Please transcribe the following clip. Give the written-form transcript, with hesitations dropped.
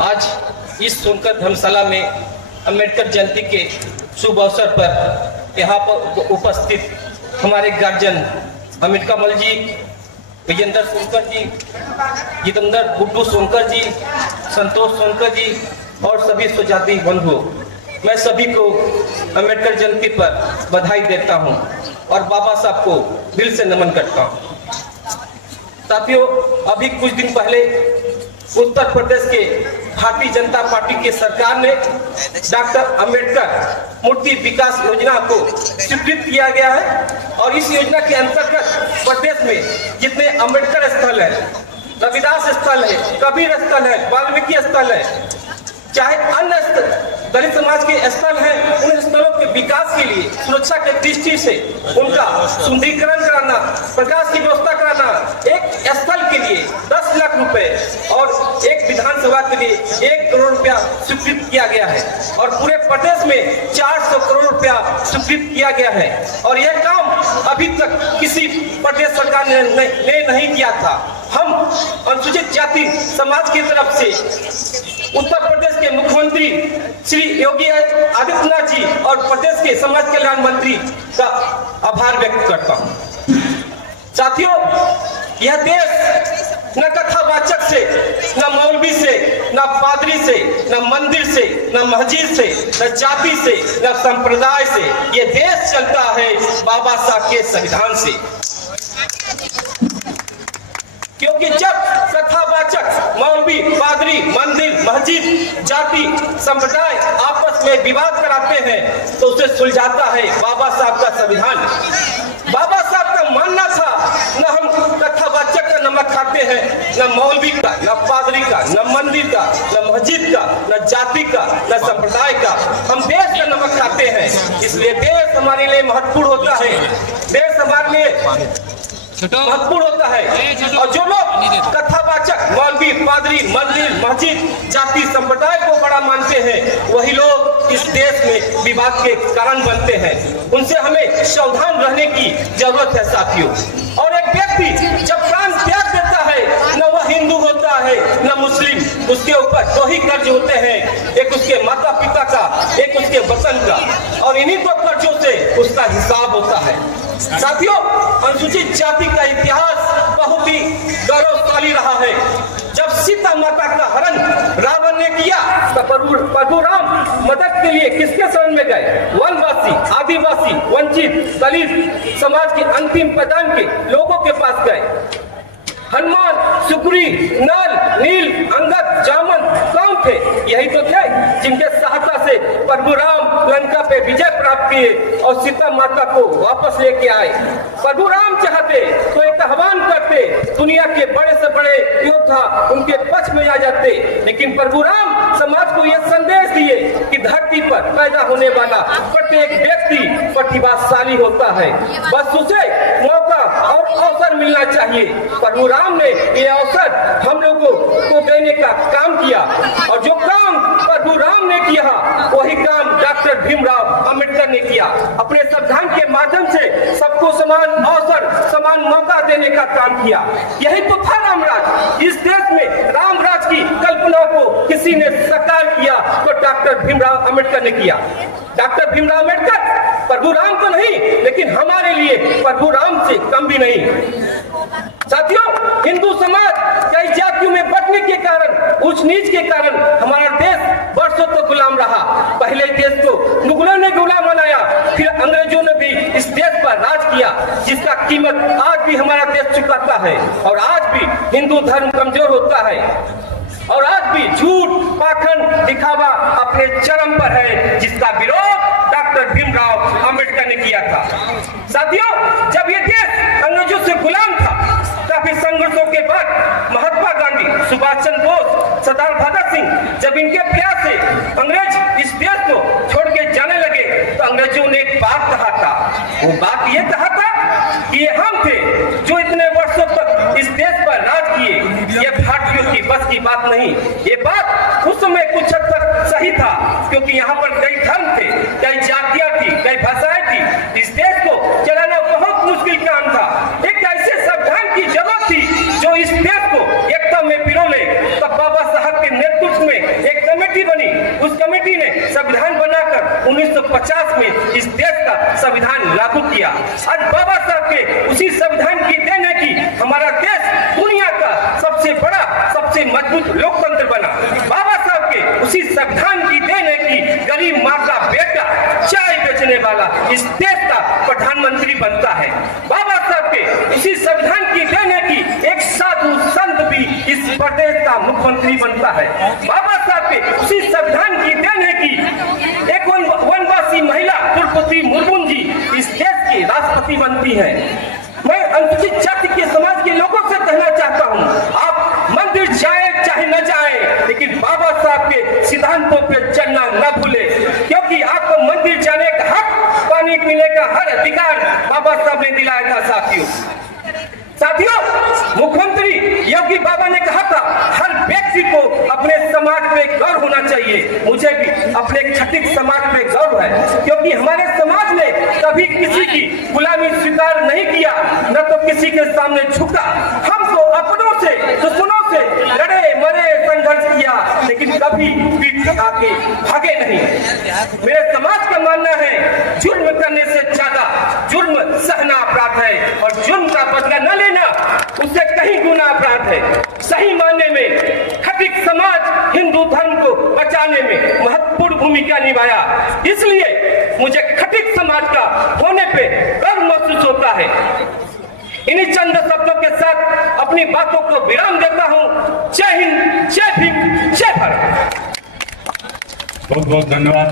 आज इस सोनकर धर्मशाला में अम्बेडकर जयंती के शुभ अवसर पर यहाँ पर उपस्थित हमारे गार्जियन अमित कमल जी, विजेंद्र सोनकर जी, जितेंद्र गुड्डू सोनकर जी, संतोष सोनकर जी और सभी स्वजाति बंधु, मैं सभी को अम्बेडकर जयंती पर बधाई देता हूं और बाबा साहब को दिल से नमन करता हूं। साथियों, अभी कुछ दिन पहले उत्तर प्रदेश के भारतीय जनता पार्टी की सरकार ने डॉक्टर अम्बेडकर मूर्ति विकास योजना को स्वीकृत किया गया है और इस योजना के अंतर्गत प्रदेश में जितने अम्बेडकर स्थल है, रविदास स्थल है, कबीर स्थल है, वाल्मीकि स्थल है, चाहे अन्य दलित समाज के स्थल हैं, उन स्थलों के विकास के लिए सुरक्षा के दृष्टि से उनका सुंदरीकरण कराना, प्रकाश की व्यवस्था कराना, एक स्थल के लिए 10 लाख रुपए और एक विधानसभा के लिए 1 करोड़ रुपया स्वीकृत किया गया है और पूरे प्रदेश में 400 करोड़ रुपया स्वीकृत किया गया है और यह काम अभी तक किसी प्रदेश सरकार ने नहीं किया था। हम अनुसूचित जाति समाज की तरफ से उत्तर प्रदेश के मुख्यमंत्री श्री योगी आदित्यनाथ जी और प्रदेश के समाज कल्याण मंत्री का आभार व्यक्त करता हूं। साथियों, यह देश न कथावाचक से, न मौलवी से, न पादरी से, न मंदिर से, न मस्जिद से, न जाति से, न संप्रदाय से, यह देश चलता है बाबा साहब के संविधान से। क्योंकि जब कथावाचक मौलवी, पादरी, मंदिर, मस्जिद, जाति, संप्रदाय आपस में विवाद कराते हैं तो उसे सुलझाता है बाबा साहब का संविधान। बाबा साहब का मानना था न हम कथावाचक का नमक खाते हैं, न मौलवी का, न पादरी का, न मंदिर का, न मस्जिद का, न जाति का, न संप्रदाय का, हम देश का नमक खाते हैं। इसलिए देश हमारे लिए महत्वपूर्ण होता है, देश हमारे लिए महत्वपूर्ण होता है और जो लोग कथावाचक मौलवी, पादरी, मंदिर, मस्जिद, जाति, संप्रदाय को बड़ा मानते हैं, वही लोग इस देश में विवाद के कारण बनते हैं। उनसे हमें सावधान रहने की जरूरत है साथियों। और एक व्यक्ति जब प्राण त्याग देता है, न वह हिंदू होता है न मुस्लिम, उसके ऊपर 2 ही कर्ज होते हैं, एक उसके माता पिता का, एक उसके वतन का, और इन्हीं 2 कर्जों से उसका हिसाब होता है। साथियों, अनुसूचित जाति का इतिहास बहुत ही गौरवशाली रहा है। जब सीता माता का हरण रावण ने किया तो परशुराम मदद के लिए किसके शरण में गए? वनवासी, आदिवासी, वंचित, दलित समाज के अंतिम प्रदान के लोगों के पास गए। हनुमान, सुग्री, नल, नील, अंगद, जामन कौन थे? यही तो थे जिनके सहायता से परशुराम लंका पे विजय प्राप्त किए और सीता माता को वापस लेके आए। परशुराम चाहते तो एक आह्वान करते, दुनिया के बड़े से बड़े योद्धा उनके पक्ष में आ जाते, लेकिन परशुराम समाज को यह संदेश दिए कि धरती पर पैदा होने वाला प्रत्येक व्यक्ति प्रतिभाशाली होता है, बस उसे मौका और अवसर मिलना चाहिए। परशुराम ने यह अवसर हम लोगों को देने का काम किया और जो काम परशुराम ने किया वही काम डॉक्टर भीमराव अम्बेडकर ने किया। अपने संविधान के माध्यम से सबको समान अवसर, समान मौका देने का काम किया। यही तो था रामराज। इस देश में रामराज की कल्पना को किसी ने साकार किया तो डॉक्टर भीमराव अम्बेडकर ने किया। डॉक्टर भीमराव अम्बेडकर परशुराम तो नहीं, लेकिन हमारे लिए परशुराम से कम भी नहीं। साथियों, हिंदू समाज कई जातियों में बंटने के कारण, ऊंच नीच के कारण हमारा देश वर्षों तक गुलाम रहा। पहले देश को मुगलों ने गुलाम बनाया, फिर अंग्रेजों ने भी इस देश पर राज किया, जिसका कीमत आज भी हमारा देश चुकाता है। और आज भी हिंदू धर्म कमजोर होता है और आज भी झूठ, पाखंड, दिखावा अपने चरम पर है, जिसका विरोध डॉक्टर भीमराव अम्बेडकर ने किया था। साथियों, जब ये देश अंग्रेजों से गुलाम था, काफी संघर्षों के बाद महात्मा गांधी, सुभाष चंद्र बोस, सरदार भगत सिंह जब इनके प्रयास से अंग्रेज इस देश को छोड़ के जाने लगे तो अंग्रेजों ने एक बात कहा था। वो बात ये कहा था कि ये हम थे जो इतने वर्षों तक इस देश पर राज किए, ये भारतीयों की बस की बात नहीं। ये बात उस समय कुछ हद तक सही था, क्योंकि यहाँ पर कई धर्म थे, कई जातियां थी, कई भाषाएं थी। इस देश को चलाना बहुत मुश्किल काम था। एक ऐसे संविधान की जरूरत थी जो इस देश को एकता में पिरो ले। तब बाबा साहब के नेतृत्व में एक कमेटी बनी। उस कमेटी ने संविधान बनाकर 1950 में इस देश का संविधान लागू किया। आज बाबा साहब के उसी संविधान की देन है कि हमारा देश दुनिया का सबसे बड़ा, सबसे मजबूत लोकतंत्र बना। बाबा साहब के उसी संविधान की देन है कि गरीब माँ का बेटा चाय बेचने वाला इस देश का प्रधानमंत्री बनता है। बाबा साहब के उसी संविधान की देन है कि एक साधु संत भी इस प्रदेश का मुख्यमंत्री बनता है। बाबा साहब के उसी संविधान की देन है कि एक वनवासी महिला द्रौपदी मुर्मू जी इस देश की राष्ट्रपति बनती है। मैं अनुसूचित जाति के समाज के लोगों से कहना चाहता हूँ, आप मंदिर जाए चाहे न जाए, लेकिन बाबा साहब के सिद्धांतों पे चलना न भूले, क्योंकि आपको मंदिर जाने का हक, पानी पीने का हर अधिकार बाबा साहब ने दिलाया था। साथियों, मुख्यमंत्री योगी बाबा ने कहा था हर व्यक्ति को अपने समाज पे गौरव होना चाहिए। मुझे भी अपने खटिक समाज पे गौरव है, क्योंकि हमारे समाज ने कभी किसी की गुलामी स्वीकार नहीं किया, न तो किसी के सामने झुका। हम तो अपनों से, दुश्मनों से लड़े मरे, संघर्ष किया, लेकिन कभी पीठ आके भागे नहीं। मेरे समाज का मानना है जुर्म करने से ज्यादा जुर्म सहना अपराध है, और जुर्म का बदला न लेना उससे कहीं गुना अपराध है। सही मायने में खटिक समाज हिंदू धर्म को बचाने में महत्वपूर्ण भूमिका निभाया, इसलिए मुझे खटिक समाज का होने पे गर्व महसूस होता है। इन्हीं चंद शब्दों के साथ अपनी बातों को विराम देता हूं। जय हिंद, जय भीम, जय भारत। बहुत बहुत धन्यवाद।